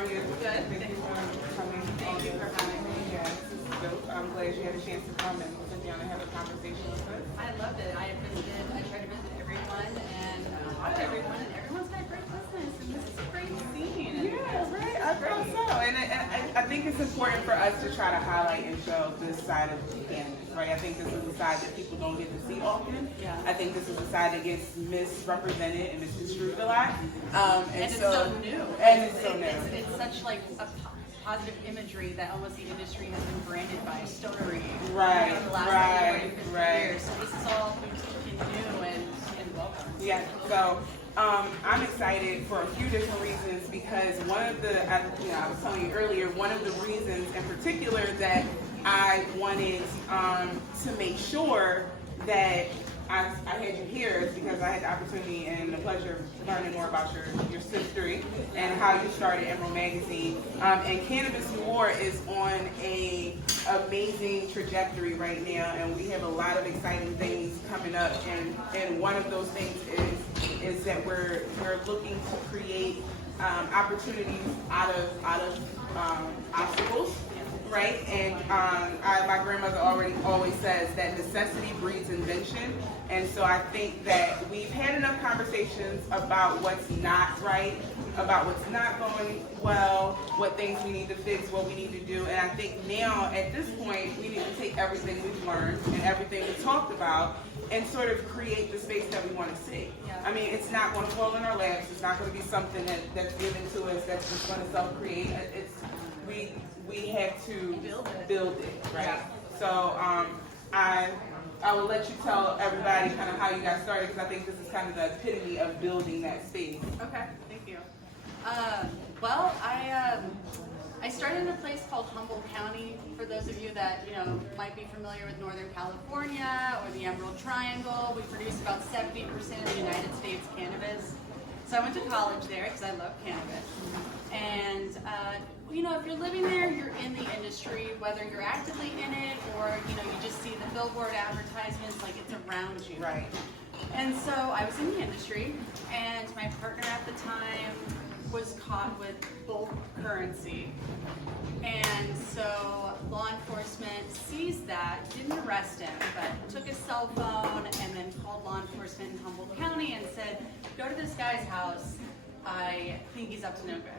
are you? Good. Thank you for coming. Thank you for having me. Yeah, this is dope. I'm glad you had a chance to come and sit down and have a conversation with us. I loved it. I try to visit everyone and talk to everyone, and everyone's got great business, and this is a great scene. Yeah, right. I thought so. And I think it's important for us to try to highlight and show this side of cannabis, right? I think this is a side that people don't get to see often. Yeah. I think this is a side that gets misrepresented and misconstrued a lot. And it's so new. And it's so new. It's such like a positive imagery that almost the industry has been branded by stonery. Right, The last right, 50 right. years. So this is all new and welcome. Yeah, so I'm excited for a few different reasons because one of the, I was telling you earlier, one of the reasons in particular that I wanted to make sure that I had you here is because I had the opportunity and the pleasure of learning more about your history and how you started Emerald Magazine. And Cannabis Noire is on a amazing trajectory right now, and we have a lot of exciting things coming up. And one of those things is that we're looking to create opportunities out of obstacles. Right, and my grandmother always says that necessity breeds invention, and so I think that we've had enough conversations about what's not right, about what's not going well, what things we need to fix, what we need to do, and I think now at this point we need to take everything we've learned and everything we've talked about and sort of create the space that we want to see. Yeah. I mean, it's not going to fall in our laps. It's not going to be something that's given to us that's just going to self-create. We have to build it, right? Yeah. So I will let you tell everybody kind of how you got started because I think this is kind of the epitome of building that space. Okay, thank you. Well, I started in a place called Humboldt County. For those of you that might be familiar with Northern California or the Emerald Triangle, we produce about 70% of the United States cannabis. So I went to college there because I love cannabis. And if you're living there, you're in the industry, whether you're actively in it or you just see the billboard advertisements, like it's around you. Right. And so I was in the industry, and my partner at the time was caught with bulk currency. And so law enforcement seized that, didn't arrest him, but took his cell phone and then called law enforcement in Humboldt County and said, go to this guy's house, I think he's up to no good.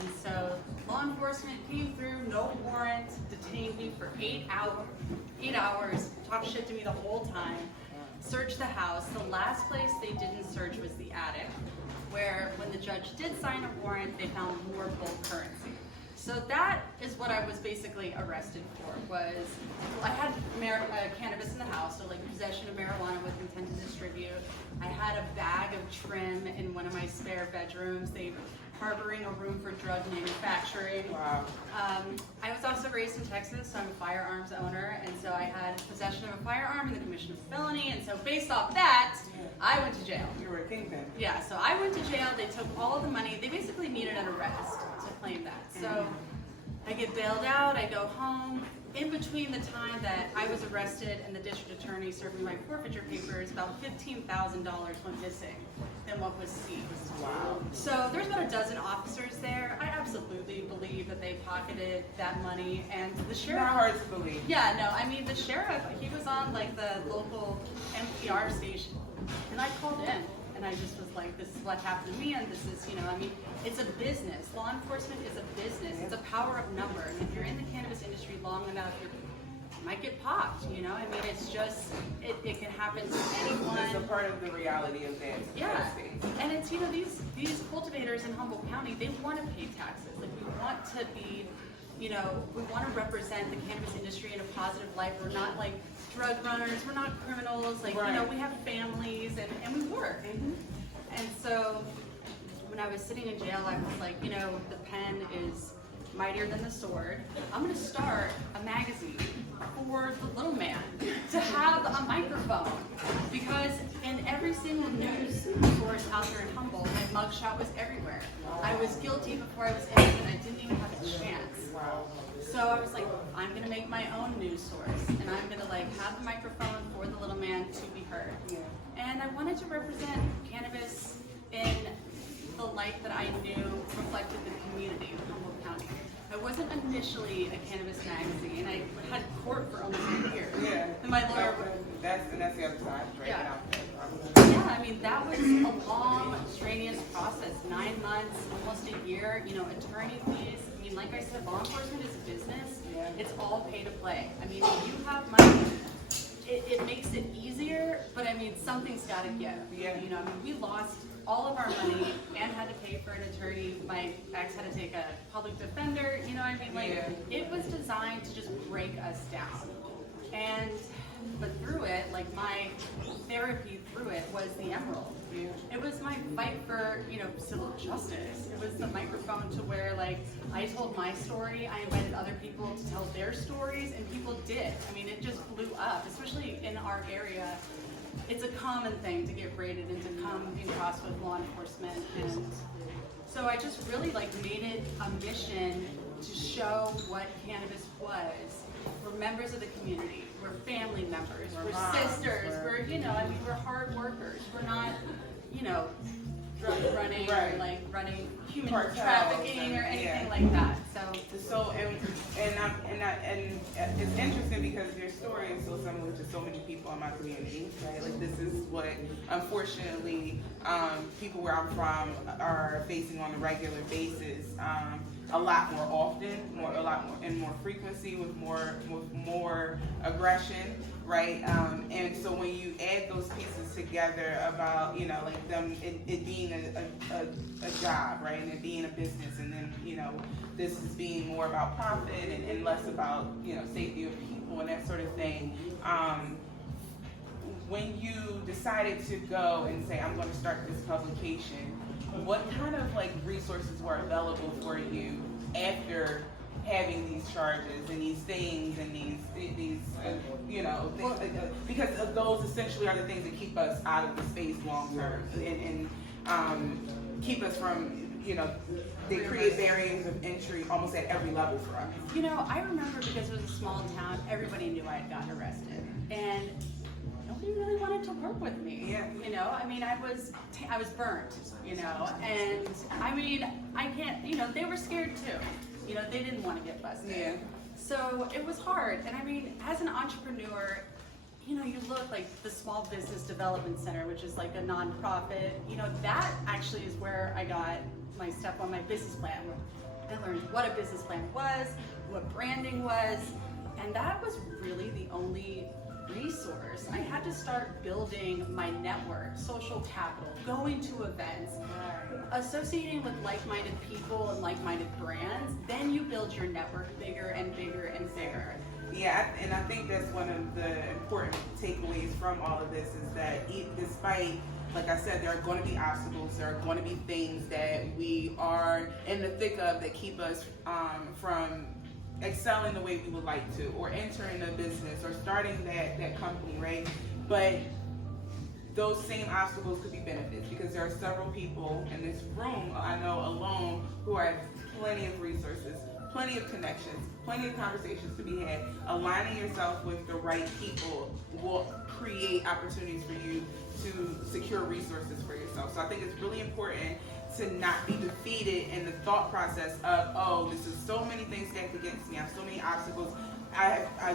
And so law enforcement came through, no warrant, detained me for 8 hours, talked shit to me the whole time, searched the house. The last place they didn't search was the attic, where when the judge did sign a warrant, they found more bulk currency. So that is what I was basically arrested for, was I had cannabis in the house, so like possession of marijuana with intent to distribute. I had a bag of trim in one of my spare bedrooms. They were harboring a room for drug manufacturing. Wow. I was also raised in Texas, so I'm a firearms owner, and so I had possession of a firearm and the commission of a felony, and so based off that, I went to jail. You were a kingpin. Yeah, so I went to jail, they took all the money, they basically needed an arrest to claim that. So I get bailed out, I go home. In between the time that I was arrested and the district attorney served me my forfeiture papers, about $15,000 went missing than what was seized. Wow. So there's about a dozen officers there. I absolutely believe that they pocketed that money, and the sheriff. Not hard to believe. Yeah, no, I mean the sheriff, he was on like the local NPR station, and I called in, and I just was like, this is what happened to me, and this is, it's a business. Law enforcement is a business. It's a power of number, and if you're in the cannabis industry long enough, you might get popped, I mean, it's just, it can happen to anyone. It's a part of the reality of that. Yeah, and it's, these cultivators in Humboldt County, they want to pay taxes. Like, we want to be, we want to represent the cannabis industry in a positive light. We're not like drug runners, we're not criminals, like, right. We have families and we work. And so when I was sitting in jail, I was like, the pen is mightier than the sword. I'm going to start a magazine for the little man to have a microphone, because in every single news source out there in Humboldt, my mugshot was everywhere. I was guilty before I was innocent. I didn't even have a chance. So I was like, I'm going to make my own news source, and I'm going to have the microphone for the little man to be heard. And I wanted to represent cannabis in the the light that I knew reflected the community of Humboldt County. I wasn't initially a cannabis magazine. I had court for almost a year. Yeah. And my lawyer. That's the other side, right? Yeah. Now. Yeah, I mean, that was a long, strenuous process. 9 months, almost a year, attorney fees. I mean, like I said, law enforcement is a business. Yeah. It's all pay to play. I mean, if you have money, it makes it easier, but I mean, something's got to give. Yeah. I mean, we lost all of our money and had to pay for an attorney. My ex had to take a public defender. It was designed to just break us down. But through it, like my therapy through it was the Emerald. Yeah. It was my fight for, civil justice. It was the microphone to where, like, I told my story, I invited other people to tell their stories, and people did. I mean, it just blew up, especially in our area. It's a common thing to get braided and to come and cross with law enforcement. And so I just really, made it a mission to show what cannabis was. We're members of the community. We're family members. We're sisters. We're hard workers. We're not, drug running or running human trafficking or anything like that. So and it's interesting because your story is so similar to so many people in my community, right? Like this is what unfortunately people where I'm from are facing on a regular basis. A lot more often, a lot more in more frequency, with more aggression, right? And so when you add those pieces together about them it being a job, right, and it being a business, and then this is being more about profit and less about safety of people and that sort of thing. When you decided to go and say, I'm going to start this publication, what kind of resources were available for you after having these charges and these things and these things, because those essentially are the things that keep us out of the space long term and keep us from, they create barriers of entry almost at every level for us. I remember because it was a small town, everybody knew I had gotten arrested, and nobody really wanted to work with me. Yeah. I was burnt, and I can't, they were scared too. They didn't want to get busted. Yeah. So it was hard. And as an entrepreneur, you look like the Small Business Development Center, which is like a nonprofit, that actually is where I got my step on my business plan. I learned what a business plan was, what branding was, and that was really the only resource. I had to start building my network, social capital, going to events, associating with like-minded people and like-minded brands. Then you build your network bigger and bigger and bigger. Yeah, and I think that's one of the important takeaways from all of this is that despite, like I said, there are going to be obstacles, there are going to be things that we are in the thick of that keep us from excelling the way we would like to, or entering a business, or starting that company, right? But those same obstacles could be benefits, because there are several people in this room, I know alone, who have plenty of resources, plenty of connections, plenty of conversations to be had. Aligning yourself with the right people will create opportunities for you to secure resources for yourself. So I think it's really important to not be defeated in the thought process of, oh, this is so many things stacked against me, I have so many obstacles,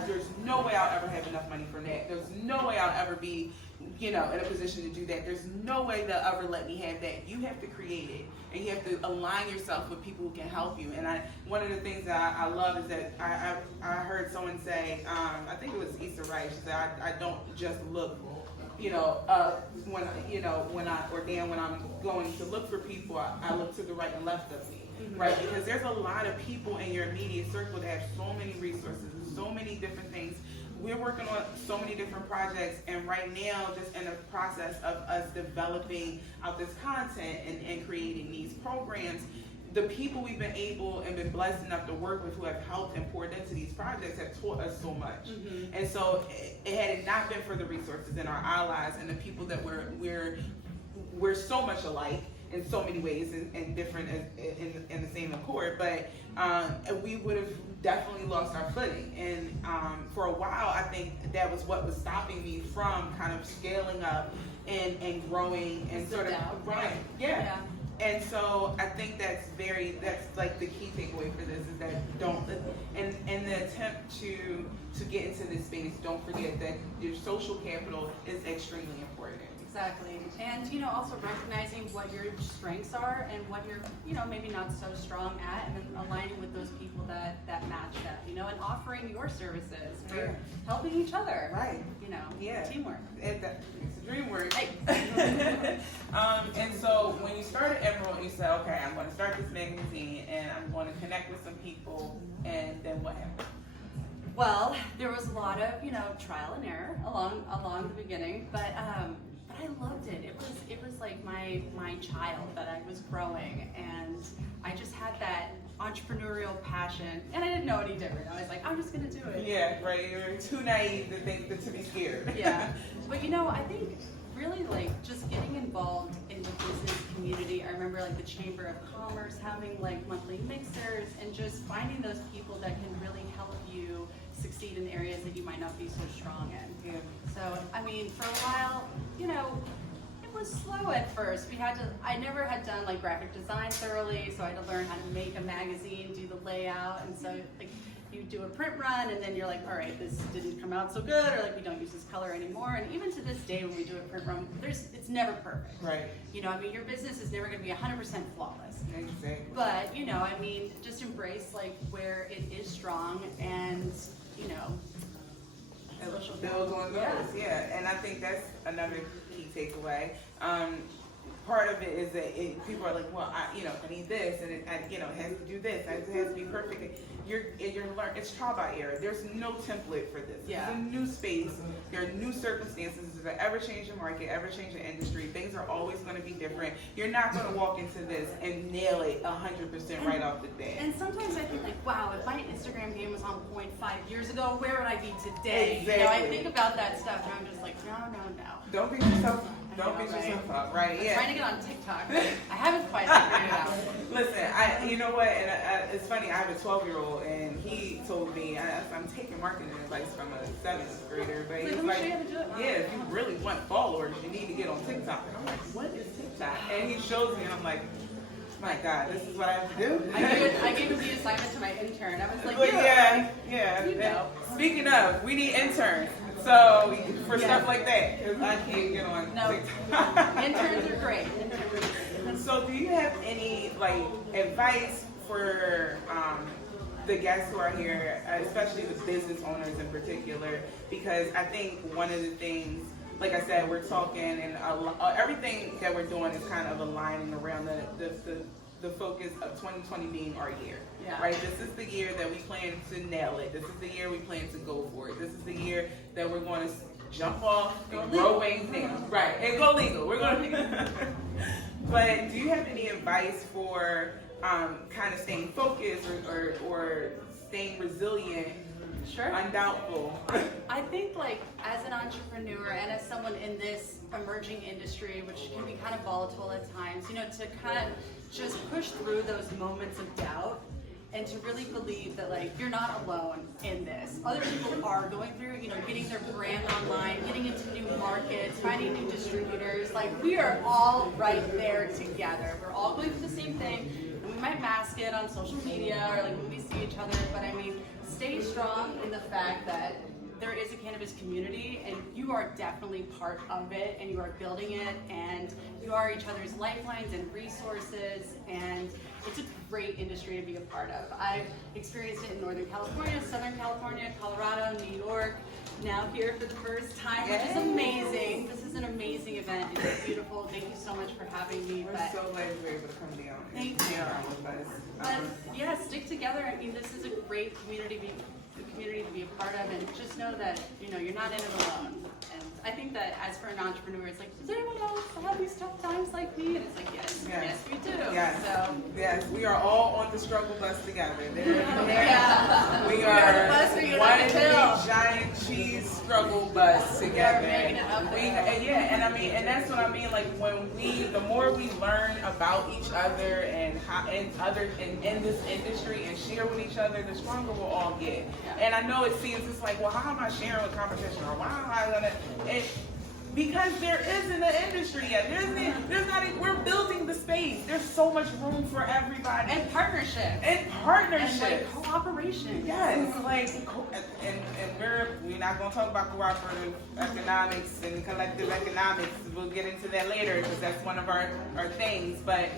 there's no way I'll ever have enough money for that, there's no way I'll ever be in a position to do that, there's no way they'll ever let me have that. You have to create it, and you have to align yourself with people who can help you. And one of the things that I love is that I heard someone say, I think it was Issa Wright, she said, I don't just look when I'm going to look for people, I look to the right and left of me, right? Because there's a lot of people in your immediate circle that have so many resources, so many different things. We're working on so many different projects, and right now, just in the process of us developing out this content and creating these programs, the people we've been able and been blessed enough to work with who have helped and poured into these projects have taught us so much. Mm-hmm. And so had it not been for the resources and our allies and the people that we're so much alike in so many ways and different in the same accord, but we would have definitely lost our footing. And for a while, I think that was what was stopping me from kind of scaling up and growing and sort of, right, yeah. And so I think that's like the key takeaway for this is that don't, and the attempt to get into this space, don't forget that your social capital is extremely important. Exactly. And, you know, also recognizing what your strengths are and what you're, you know, maybe not so strong at, and then aligning with those people that match that, you know, and offering your services for helping each other. Right. You know, teamwork. It's a dream work. Hey. And so when you started Emerald, you said, okay, I'm going to start this magazine and I'm going to connect with some people, and then what happened? Well, there was a lot of, you know, trial and error along the beginning, but I loved it. It was like my child that I was growing, and I just had that entrepreneurial passion, and I didn't know any different. I was like, I'm just gonna do it. Yeah, right. You're too naive to think to be scared. Yeah, but you know, I think really like just getting involved in the business community. I remember like the Chamber of Commerce having like monthly mixers, and just finding those people that can really help you succeed in areas that you might not be so strong in. Yeah. So, I mean, for a while, you know, it was slow at first. I never had done like graphic design thoroughly, so I had to learn how to make a magazine, do the layout, and so like you do a print run, and then you're like, all right, this didn't come out so good, or like we don't use this color anymore. And even to this day, when we do a print run, it's never perfect. Right. You know, I mean, your business is never going to be 100% flawless. Exactly. But you know, I mean, just embrace like where it is strong, and you know. Build on those, yeah. And I think that's another key takeaway. Part of it is that people are like, well, I need this, and it has to do this, and it has to be perfect. It's trial by error. There's no template for this. Yeah. It's a new space. There are new circumstances. It's an ever-changing market, ever-changing industry. Things are always going to be different. You're not going to walk into this and nail it 100% right off the bat. And sometimes I think like, wow, if my Instagram game was on point 5 years ago, where would I be today? Exactly. You know, I think about that stuff, and I'm just like, no. Don't beat yourself. Don't beat yourself up, right? I'm trying to get on TikTok. I haven't quite figured it out. Listen, you know what? And it's funny. I have a 12-year-old, and he told me I'm taking marketing advice from a 7th grader, but he's like, yeah, if you really want followers, you need to get on TikTok. And I'm like, what is TikTok? And he shows me, and I'm like, my God, this is what I have to do. I gave him the assignment to my intern. I was like, yeah. You know. Speaking of, we need interns. So for stuff like that, because I can't get on TikTok. Interns are great. So do you have any like advice for the guests who are here, especially the business owners in particular? Because I think one of the things, like I said, we're talking, and everything that we're doing is kind of aligning around the focus of 2020 being our year, right? This is the year that we plan to nail it. This is the year we plan to go for it. This is the year that we're going to jump off and grow wings down, right? And go legal. We're going to. But do you have any advice for kind of staying focused or staying resilient? Sure. Undoubtful. I think like as an entrepreneur and as someone in this emerging industry, which can be kind of volatile at times, you know, to kind of just push through those moments of doubt and to really believe that like you're not alone in this. Other people are going through, you know, getting their brand online, getting into new markets, finding new distributors. Like we are all right there together. We're all going through the same thing. And we might mask it on social media or like when we see each other, but I mean, stay strong in the fact that there is a cannabis community and you are definitely part of it and you are building it and you are each other's lifelines and resources, and it's a great industry to be a part of. I've experienced it in Northern California, Southern California, Colorado, New York, now here for the first time, which is amazing. This is an amazing event. It's beautiful. Thank you so much for having me. We're so glad you were able to come down. Thank you. But yeah, stick together. I mean, this is a great community to be a part of, and just know that you're not in it alone. And I think that as for an entrepreneur, it's like, does anyone else have these tough times like me? And it's like, yes, we do. Yes. So yes, we are all on the struggle bus together. Yeah. We are one big giant cheese struggle bus together. And I mean, and that's what I mean. Like the more we learn about each other and how in this industry and share with each other, the stronger we'll all get. And I know it seems it's like, well, how am I sharing with competition, or why am I gonna? Because there isn't an industry yet. There's not. We're building the space. There's so so much room for everybody. And partnership. And partnership. And like cooperation. Yes, like, we're not going to talk about cooperative economics and collective economics. We'll get into that later because that's one of our things. But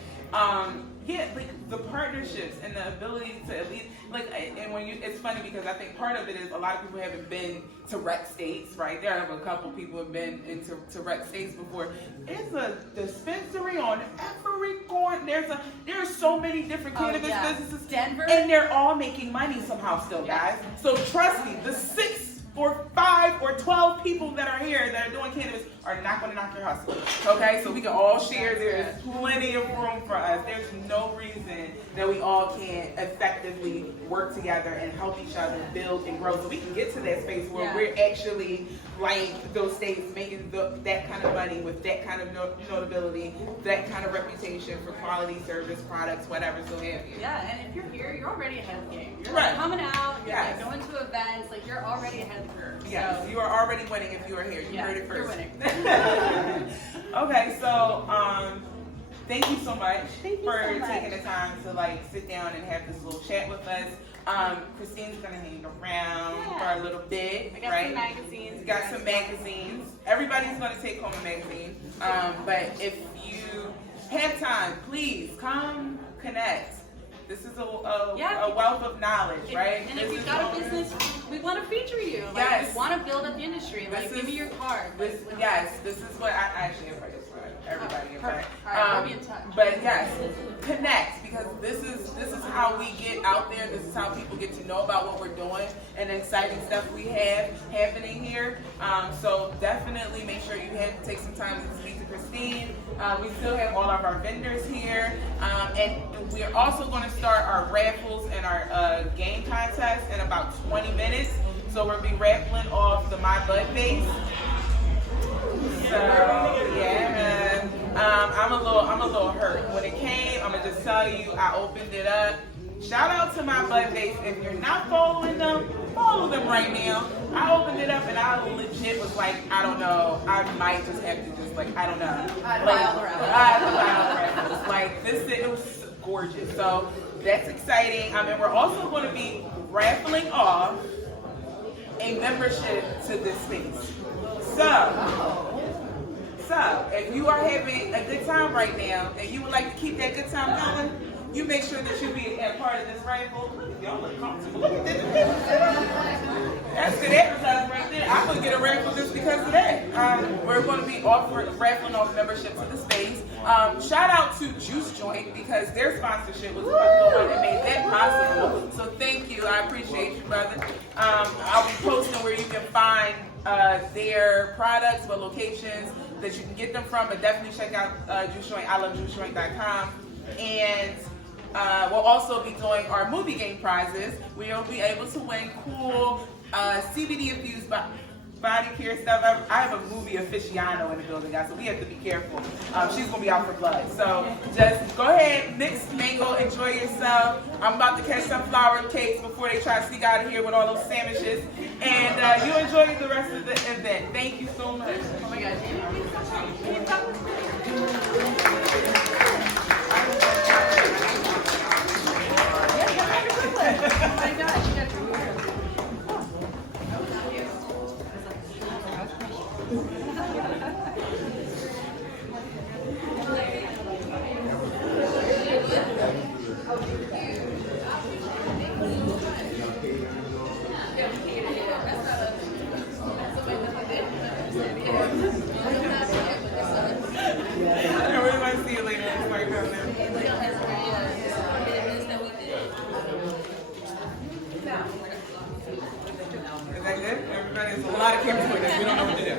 yeah, like the partnerships and the ability to at least, like, and when you, it's funny because I think part of it is a lot of people haven't been to rec states, right? There are a couple people who have been into rec states before. It's a dispensary on every corner. There are so many different cannabis businesses. Denver. And they're all making money somehow still, guys. So trust me, the 6 or 5 or 12 people that are here that are doing cannabis are not going to knock your hustle. Okay, so we can all share. There's plenty of room for us. There's no reason that we all can't effectively work together and help each other build and grow so we can get to that space where we're actually like those states making that kind of money with that kind of notability, that kind of reputation for quality service, products, whatever, so have you. Yeah, and if you're here, you're already ahead of the game. You're Right. like coming out, you're Yes. like going to events, like you're already ahead of the curve. Yes, So, you are already winning if you are here. You heard it first. You're winning. Okay, so thank you so much for much. taking the time to like sit down and have this little chat with us. Christine's gonna hang around for a little bit, I got right? some magazines. We got some magazines. Everybody's gonna take home a magazine. But if you have time, please come connect. This is a wealth of knowledge, right? And if you've got a business, we want to feature you. Like, Yes. we want to build up the industry. Like, give me your card. This is what I actually have this for everybody. Perfect. All right, we'll be in touch. But yes, connect, because this is how we get out there. This is how people get to know about what we're doing and the exciting stuff we have happening here. So definitely make sure you take some time to speak to Christine. We still have all of our vendors here, and we're also going to start our raffles and our game contest in about 20 minutes. So we'll be raffling off the My Bud base. So yeah, I'm a little hurt. When it came, I'm gonna just tell you, I opened it up. Shout out to My Bud base. If you're not following them, follow them right now. I opened it up and I legit was like, I don't know. I might just have to just like, I don't know. I buy all the raffles. I had to buy all the raffles. Like this, it was gorgeous. So that's exciting. And we're also going to be raffling off a membership to this space. So if you are having a good time right now and you would like to keep that good time going, you make sure that you be a part of this raffle. Y'all look comfortable. Look at this. That's good advertising right there. I'm going to get a raffle just because of that. We're going to be raffling off membership to the space. Shout out to Juice Joint because their sponsorship was the one that made that possible. So thank you. I appreciate you, brother. I'll be posting where you can find their products, what locations that you can get them from, but definitely check out Juice Joint. I love JuiceJoint.com. And we'll also be doing our movie game prizes. We'll be able to win cool CBD infused body care stuff. I have a movie aficionado in the building, guys, so we have to be careful. She's gonna be out for blood. So just go ahead, mix, mingle, enjoy yourself. I'm about to catch some flower cakes before they try to sneak out of here with all those sandwiches. And you enjoy the rest of the event. Thank you so much. Oh my God.